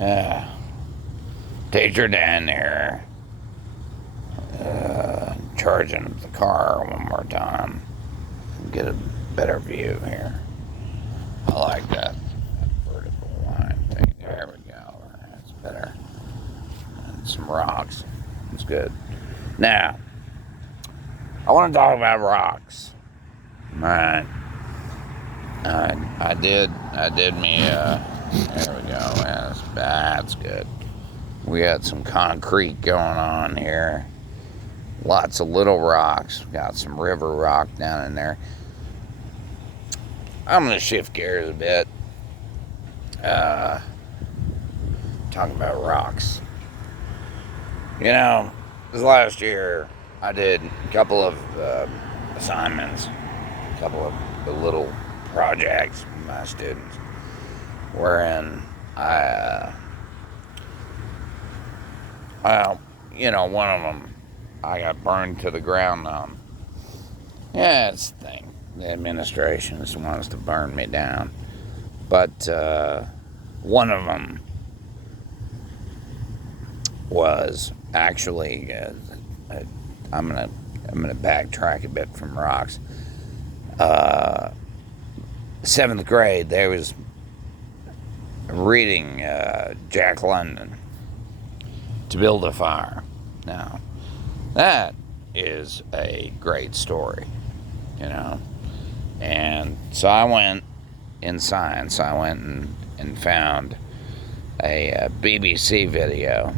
Uh, Teacher down there. Charging the car one more time. Get a better view here. I like that vertical line thing. There we go. That's better. And some rocks. It's good. Now, I want to talk about rocks. Right. I did me, there we go. That's good. We got some concrete going on here. Lots of little rocks. Got some river rock down in there. I'm going to shift gears a bit. Talking about rocks. You know, this last year I did a couple of assignments, a couple of little projects with my students, wherein one of them I got burned to the ground on. Yeah, it's the thing. The administration just wants to burn me down. But one of them was actually, I'm gonna backtrack a bit from rocks. 7th grade, there was reading Jack London, To Build a Fire. Now, that is a great story, you know. And so I went in science, I went and found a BBC video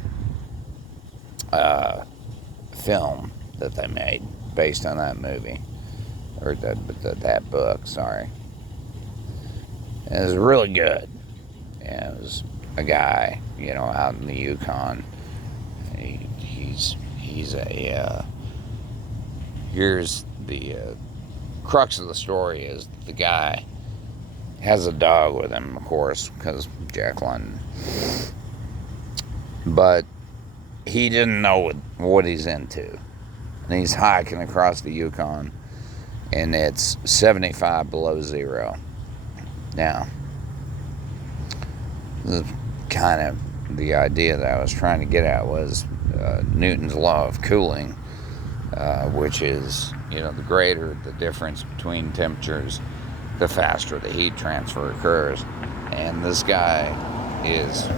film that they made based on that movie, or that book, sorry. And it was really good. And it was a guy, out in the Yukon. He's a, here's the crux of the story is the guy has a dog with him, of course, because Jack London. But he didn't know what he's into. And he's hiking across the Yukon, and it's 75 below zero. Now, this is kind of the idea that I was trying to get at was Newton's law of cooling, which is, the greater the difference between temperatures, the faster the heat transfer occurs. And this guy is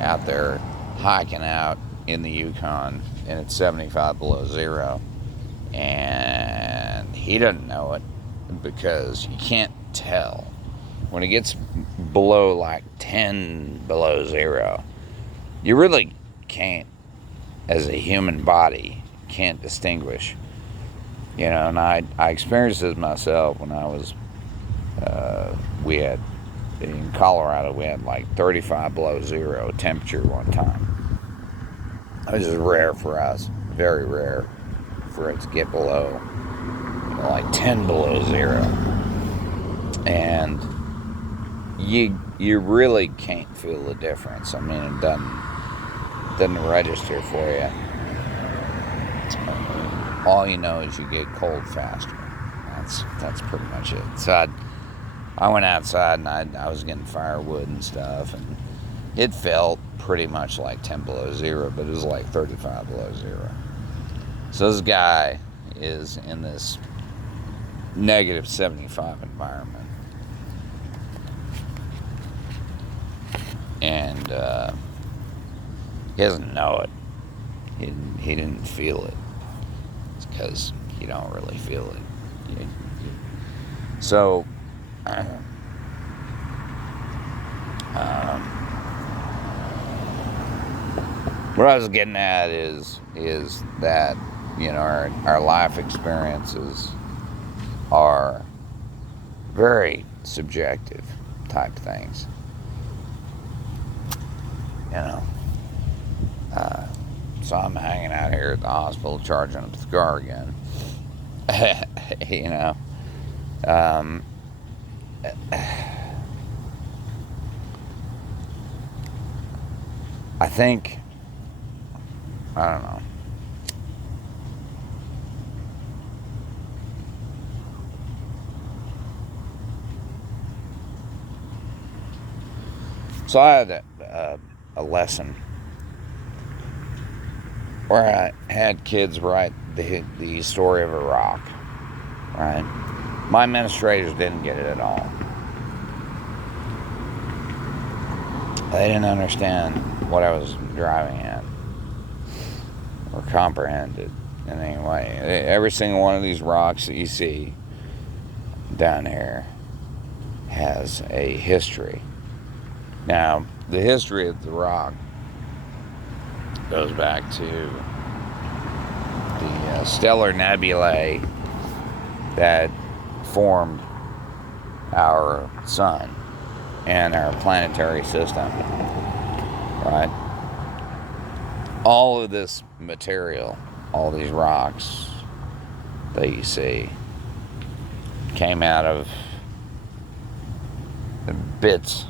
out there hiking out in the Yukon, and it's 75 below zero. And he doesn't know it because you can't tell. When it gets below like 10 below zero, you really can't, as a human body, can't distinguish. And I experienced this myself when I was, in Colorado, we had like 35 below zero temperature one time. It was just rare for us, very rare for it to get below, like 10 below zero. And you really can't feel the difference. I mean, it doesn't register for you. All you know is you get cold faster. That's pretty much it. So I went outside and I was getting firewood and stuff, and it felt pretty much like 10 below zero, but it was like 35 below zero. So this guy is in this negative 75 environment. And he doesn't know it. He didn't feel it. It's because you don't really feel it. So, what I was getting at is that our life experiences are very subjective type things. So I'm hanging out here at the hospital, charging up the car again. I think, I don't know. So I had a lesson where I had kids write the story of a rock, right? My administrators didn't get it at all. They didn't understand what I was driving at or comprehend it in any way. Every single one of these rocks that you see down here has a history. Now, the history of the rock goes back to the stellar nebulae that formed our sun and our planetary system, right? All of this material, all these rocks that you see, came out of the bits,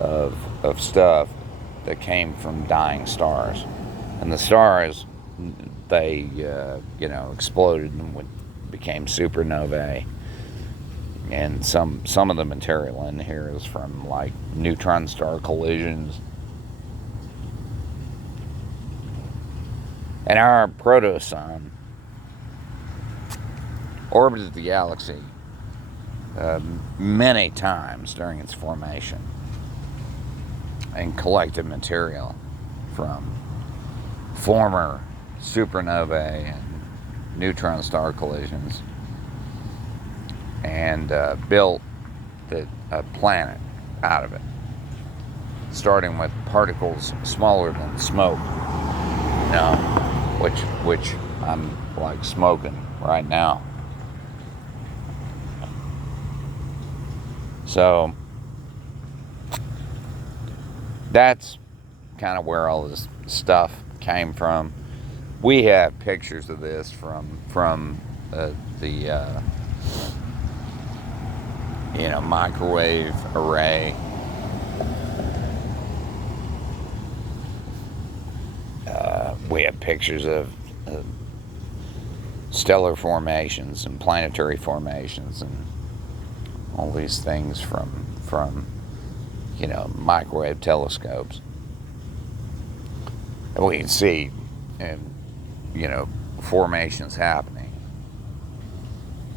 of stuff that came from dying stars. And the stars, they, exploded and became supernovae. And some of the material in here is from, like, neutron star collisions. And our protosun orbited the galaxy many times during its formation and collected material from former supernovae and neutron star collisions and built a planet out of it, starting with particles smaller than smoke, which I'm like smoking right now. So that's kind of where all this stuff came from. We have pictures of this from the microwave array. We have pictures of stellar formations and planetary formations and all these things from microwave telescopes. And we can see, formations happening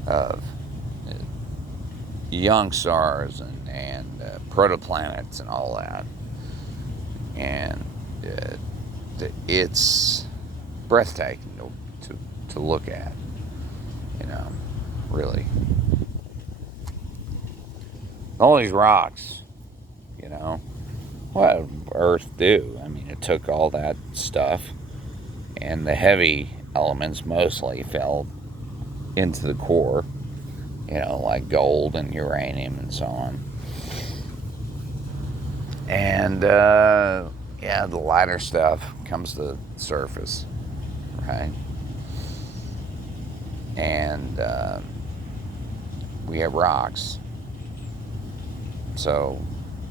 of young stars and protoplanets and all that. And it's breathtaking to look at, really. All these rocks, what did Earth do? I mean, it took all that stuff, and the heavy elements mostly fell into the core, like gold and uranium and so on. And, the lighter stuff comes to the surface, right? And we have rocks. So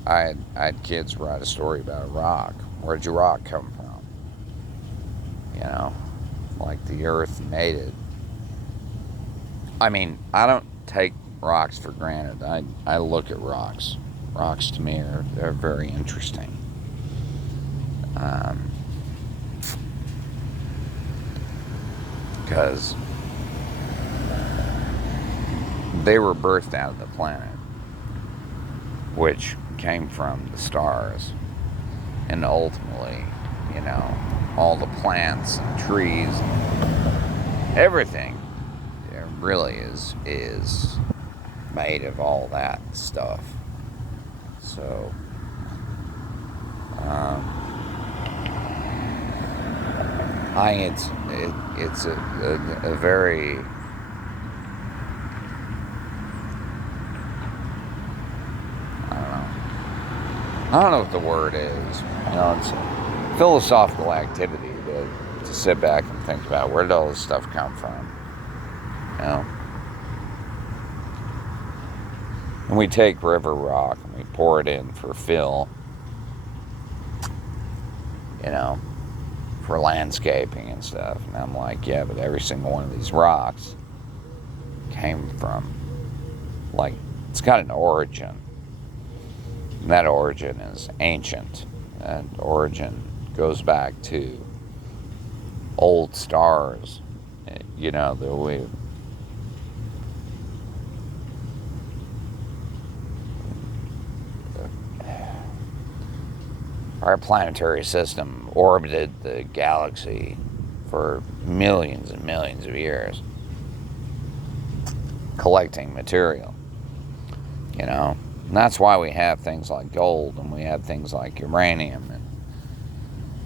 I had kids write a story about a rock. Where'd your rock come from? Like the earth made it. I mean, I don't take rocks for granted. I look at rocks. Rocks to me they're very interesting. Because they were birthed out of the planet, which came from the stars, and ultimately, all the plants and trees, and everything, really is made of all that stuff. So, I think it's a very I don't know what the word is. It's a philosophical activity to sit back and think about where did all this stuff come from. And we take river rock and we pour it in for fill, for landscaping and stuff. And I'm like, yeah, but every single one of these rocks came from, like, it's got an origin. And that origin is ancient. That origin goes back to old stars. You know, the way our planetary system orbited the galaxy for millions and millions of years, collecting material, you know. And that's why we have things like gold and we have things like uranium. And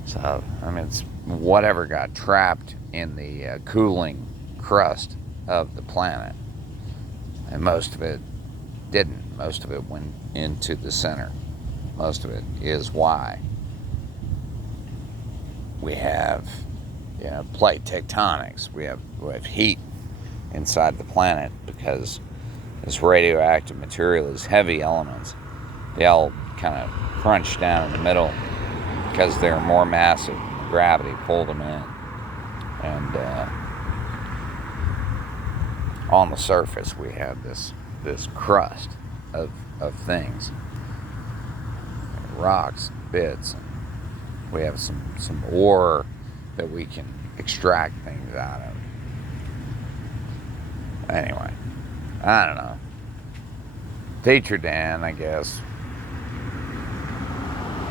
so, I mean, it's whatever got trapped in the cooling crust of the planet. And most of it didn't. Most of it went into the center. Most of it is why we have, you know, plate tectonics. We have heat inside the planet because this radioactive material, these heavy elements, they all kind of crunch down in the middle because they're more massive. Gravity pulled them in. And on the surface we have this crust of things, rocks, bits. We have some ore that we can extract things out of. Anyway, I don't know. Teacher Dan, I guess,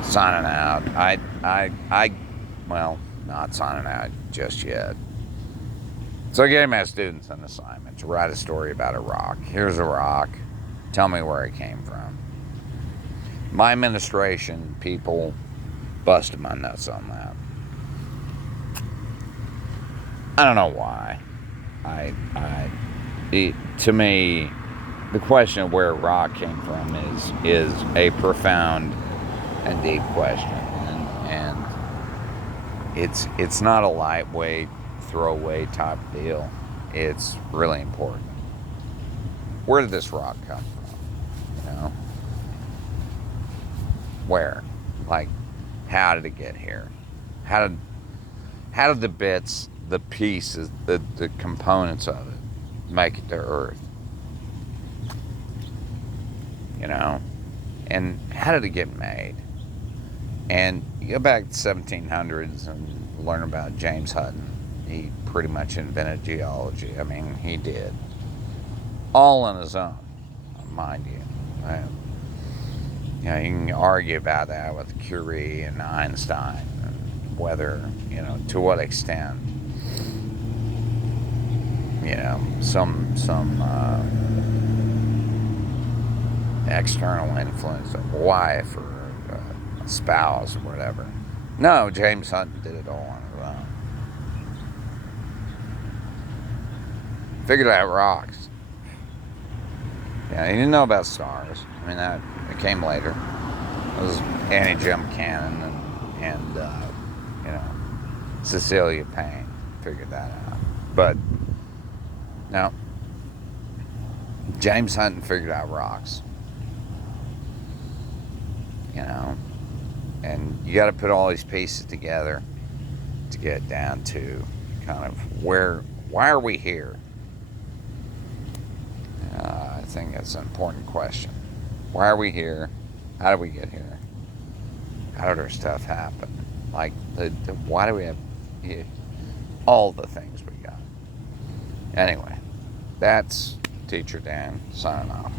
signing out. Well, not signing out just yet. So I gave my students an assignment to write a story about a rock. Here's a rock. Tell me where it came from. My administration people busted my nuts on that. I don't know why. To me, the question of where a rock came from is a profound and deep question, and it's not a lightweight, throwaway type deal. It's really important. Where did this rock come from? You know, where? Like, how did it get here? How did the bits, the pieces, the components of it make it to Earth? You know, and how did it get made? And you go back to the 1700s and learn about James Hutton. He pretty much invented geology. I mean, he did. All on his own, mind you. You know, you can argue about that with Curie and Einstein, and whether, you know, to what extent, you know, some external influence, a wife or a spouse or whatever. No, James Hutton did it all on his own. Figured out rocks. Yeah, he didn't know about stars. I mean, that it came later. It was Annie Jump Cannon and you know, Cecilia Payne figured that out. But no, James Hutton figured out rocks. You know, and you got to put all these pieces together to get down to kind of why are we here? I think that's an important question. Why are we here? How did we get here? How did our stuff happen? Like, why do we have all the things we got? Anyway, that's Teacher Dan signing off.